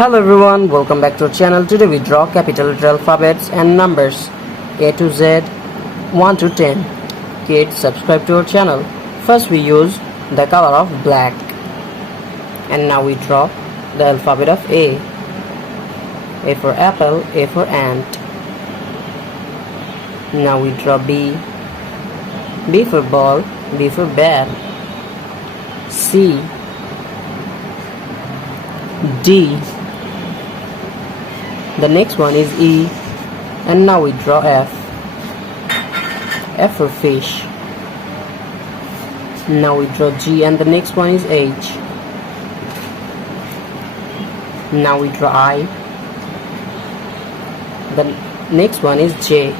Hello everyone, welcome back to our channel. Today we draw capital letter alphabets and numbers A to Z, 1 to 10. Kids, subscribe to our channel. First we use the color of black. And now we draw the alphabet of A. A for apple, A for ant. Now we draw B. B for ball, B for bat. C. D. The next one is E, and now we draw F. F for fish. Now we draw G, and the next one is H. Now we draw I. The next one is J.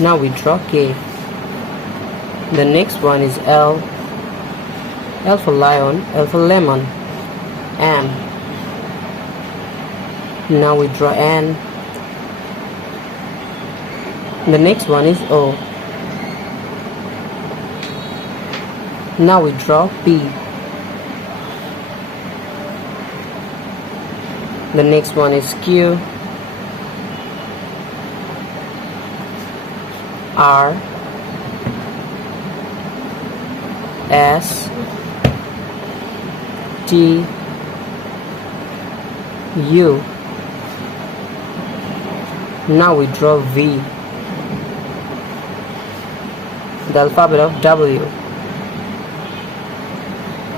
Now we draw K. The next one is L. L for lion, L for lemon. M. Now we draw N. The next one is O. Now we draw P. The next one is Q. R. S. T. U. Now we draw V. The alphabet of W.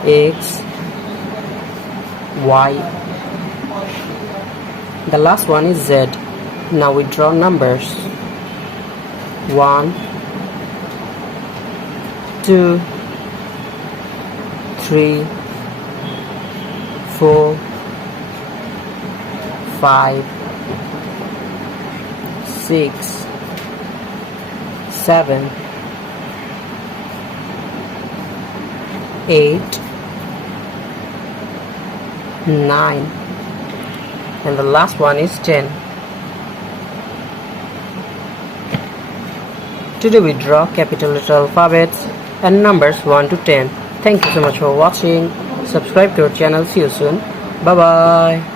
X. Y. The last one is Z. Now we draw numbers. 1, 2, 3, 4, 5, 6, 7, 8, 9, and the last one is 10. Today we draw capital letter alphabets and numbers 1 to 10. Thank you so much for watching. Subscribe to our channel. See you soon. Bye bye.